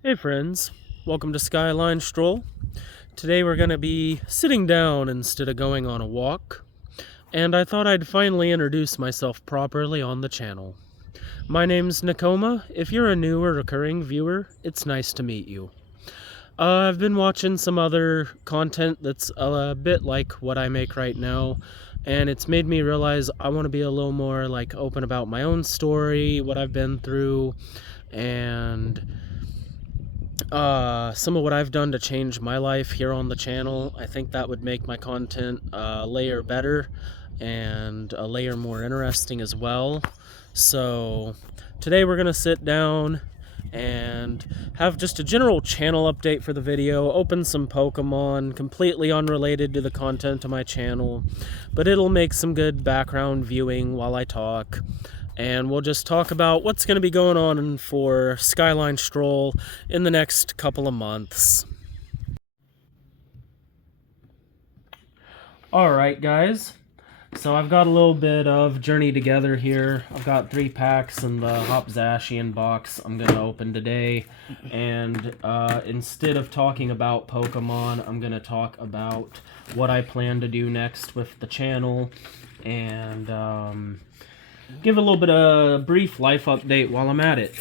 Hey friends, welcome to Skyline Stroll. Today we're going to be sitting down instead of going on a walk, and I thought I'd finally introduce myself properly on the channel. My name's Nakoma. If you're a new or recurring viewer, it's nice to meet you. I've been watching some other content that's a bit like what I make right now, and it's made me realize I want to be a little more open about my own story, what I've been through, and some of what I've done to change my life here on the channel. I think that would make my content a layer better and a layer more interesting as well. So today we're gonna sit down and have just a general channel update for the video, open some Pokemon completely unrelated to the content of my channel, but it'll make some good background viewing while I talk. And we'll just talk about what's going to be going on for Skyline Stroll in the next couple of months. Alright guys, so I've got a little bit of Journey Together here. I've got 3 packs in the Hop Zacian box I'm going to open today. And instead of talking about Pokemon, I'm going to talk about what I plan to do next with the channel. And give a little bit of brief life update while I'm at it.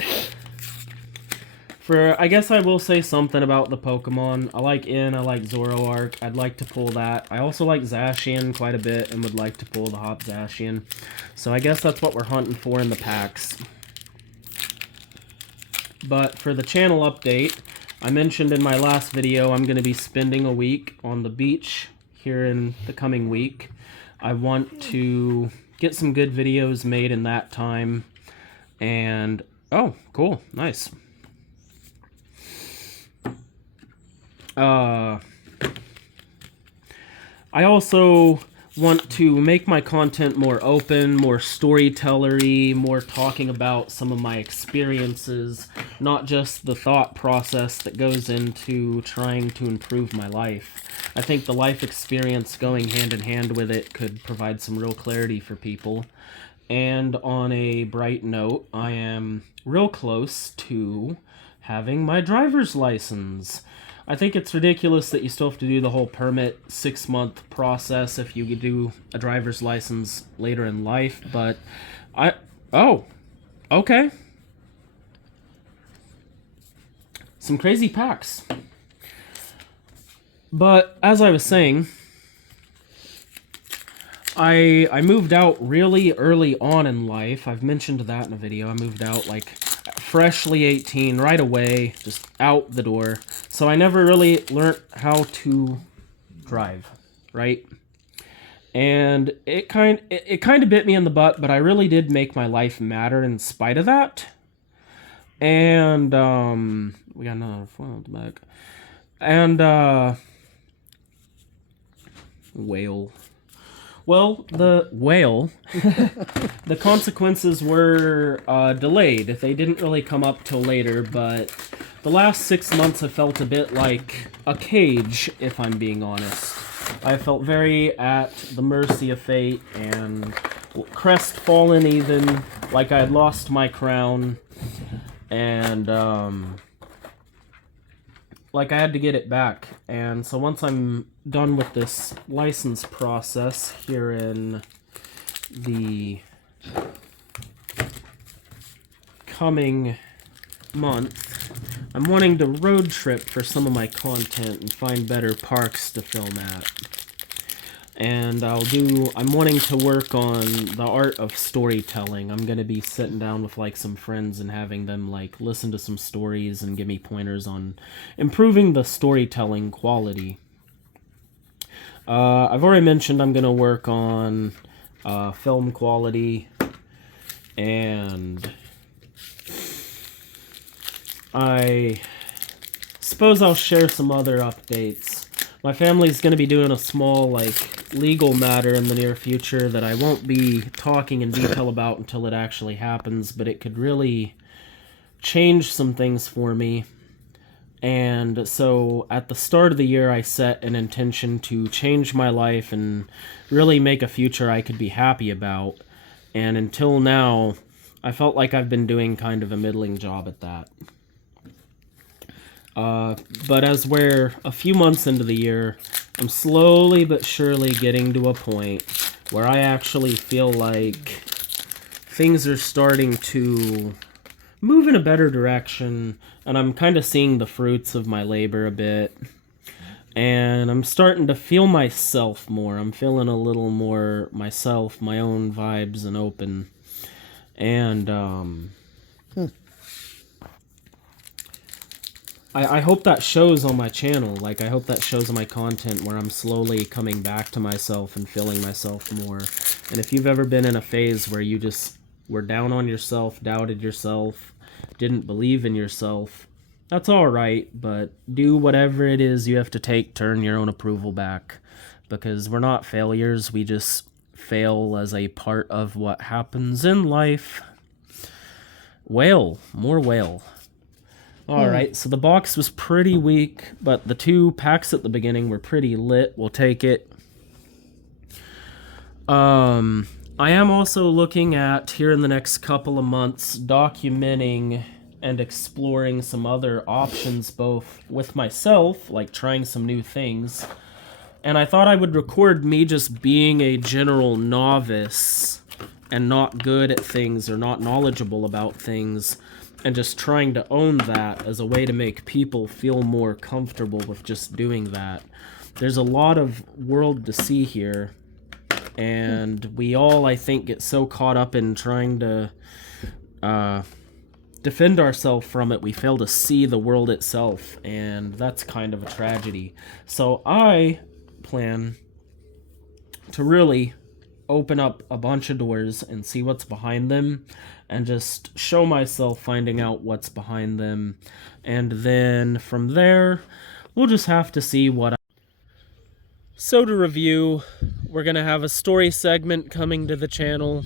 I guess I will say something about the Pokemon. I like I like Zoroark. I'd like to pull that. I also like Zacian quite a bit and would like to pull the Hop Zacian. So I guess that's what we're hunting for in the packs. But for the channel update, I mentioned in my last video I'm going to be spending a week on the beach here in the coming week. I want to get some good videos made in that time. And, oh, cool, nice. I also want to make my content more open, more storytellery, more talking about some of my experiences, not just the thought process that goes into trying to improve my life. I think the life experience going hand in hand with it could provide some real clarity for people. And on a bright note, I am real close to having my driver's license. I think it's ridiculous that you still have to do the whole permit 6-month process if you do a driver's license later in life, but oh, okay. Some crazy packs. But as I was saying, I moved out really early on in life. I've mentioned that in a video. I moved out like freshly 18 right away, just out the door. So I never really learned how to drive, right? And it kind of bit me in the butt, but I really did make my life matter in spite of that. And we got another foil at the back. And whale. Well, the whale, the consequences were delayed. They didn't really come up till later, but the last 6 months have felt a bit like a cage, if I'm being honest. I felt very at the mercy of fate and crestfallen even, like I had lost my crown, and like I had to get it back. And so once I'm done with this license process here in the coming month, I'm wanting to road trip for some of my content and find better parks to film at. And I'm wanting to work on the art of storytelling. I'm going to be sitting down with like some friends and having them like listen to some stories and give me pointers on improving the storytelling quality. I've already mentioned I'm going to work on film quality, and I suppose I'll share some other updates. My family's going to be doing a small, legal matter in the near future that I won't be talking in detail about until it actually happens, but it could really change some things for me. And so at the start of the year, I set an intention to change my life and really make a future I could be happy about. And until now, I felt like I've been doing kind of a middling job at that. But as we're a few months into the year, I'm slowly but surely getting to a point where I actually feel like things are starting to move in a better direction, and I'm kind of seeing the fruits of my labor a bit. And I'm starting to feel myself more. I'm feeling a little more myself, my own vibes, and open. And I hope that shows on my channel. Like, I hope that shows on my content where I'm slowly coming back to myself and feeling myself more. And if you've ever been in a phase where you just were down on yourself, doubted yourself, didn't believe in yourself, that's all right, but do whatever it is you have to take to earn your own approval back. Because we're not failures, we just fail as a part of what happens in life. Whale, more whale. Alright, so the box was pretty weak, but the 2 packs at the beginning were pretty lit. We'll take it. I am also looking at, here in the next couple of months, documenting and exploring some other options, both with myself, like trying some new things, and I thought I would record me just being a general novice and not good at things or not knowledgeable about things, and just trying to own that as a way to make people feel more comfortable with just doing that. There's a lot of world to see here, and we all, I think, get so caught up in trying to defend ourselves from it, we fail to see the world itself, and that's kind of a tragedy. So I plan to really open up a bunch of doors and see what's behind them, and just show myself finding out what's behind them, and then from there we'll just have to see what So to review, we're going to have a story segment coming to the channel.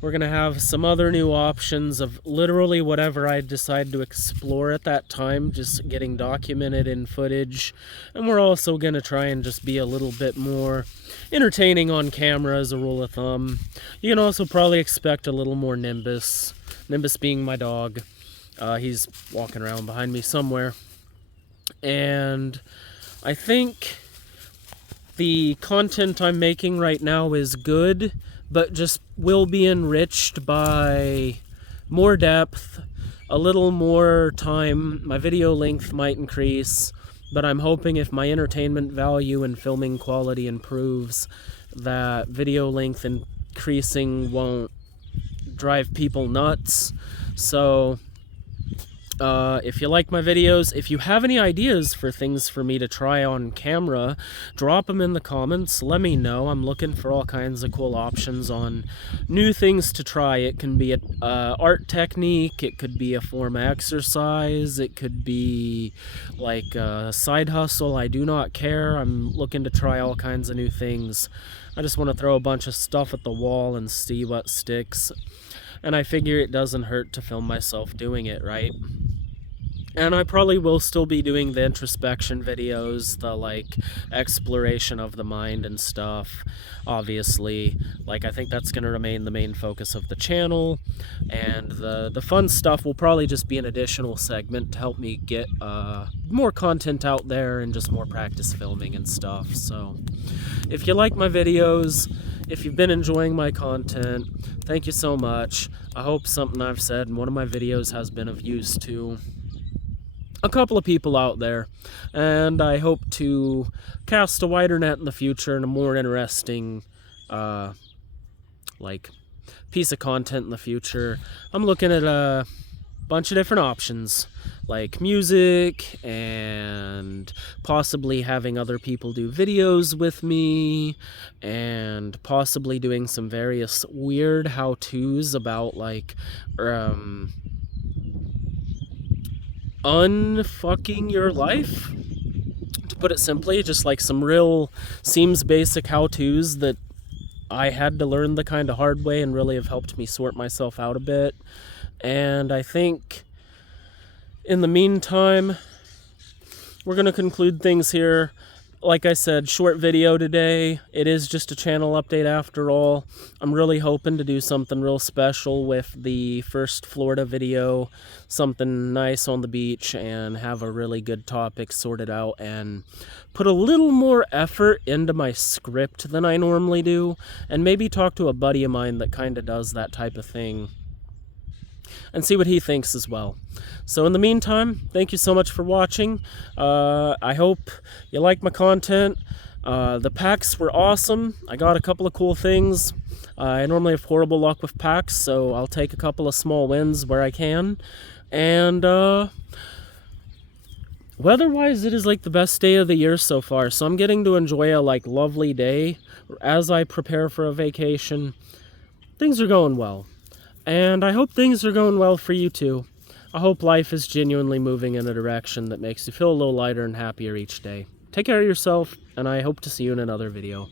We're going to have some other new options of literally whatever I decide to explore at that time, just getting documented in footage. And we're also going to try and just be a little bit more entertaining on camera as a rule of thumb. You can also probably expect a little more Nimbus. Nimbus being my dog. He's walking around behind me somewhere. And I think the content I'm making right now is good, but just will be enriched by more depth, a little more time. My video length might increase, but I'm hoping if my entertainment value and filming quality improves, that video length increasing won't drive people nuts. So if you like my videos, if you have any ideas for things for me to try on camera, drop them in the comments. Let me know. I'm looking for all kinds of cool options on new things to try. It can be an art technique, it could be a form of exercise, it could be like a side hustle. I do not care. I'm looking to try all kinds of new things. I just want to throw a bunch of stuff at the wall and see what sticks. And I figure it doesn't hurt to film myself doing it, right? And I probably will still be doing the introspection videos, the like exploration of the mind and stuff, obviously. Like, I think that's going to remain the main focus of the channel, and the fun stuff will probably just be an additional segment to help me get more content out there and just more practice filming and stuff. So if you like my videos, if you've been enjoying my content, thank you so much. I hope something I've said in one of my videos has been of use to a couple of people out there, and I hope to cast a wider net in the future and a more interesting like piece of content in the future. I'm looking at a bunch of different options, like music, and possibly having other people do videos with me, and possibly doing some various weird how-tos about like unfucking your life, to put it simply. Just like some real seems basic how-tos that I had to learn the kind of hard way and really have helped me sort myself out a bit. And I think in the meantime, we're going to conclude things here. like I said, short video today. It is just a channel update after all. I'm really hoping to do something real special with the first Florida video, something nice on the beach, and have a really good topic sorted out and put a little more effort into my script than I normally do, and maybe talk to a buddy of mine that kind of does that type of thing and see what he thinks as well. So in the meantime, thank you so much for watching. I hope you like my content. The packs were awesome. I got a couple of cool things. I normally have horrible luck with packs, so I'll take a couple of small wins where I can. And weather-wise, it is like the best day of the year so far, so I'm getting to enjoy a lovely day as I prepare for a vacation. Things are going well. And I hope things are going well for you too. I hope life is genuinely moving in a direction that makes you feel a little lighter and happier each day. Take care of yourself, and I hope to see you in another video.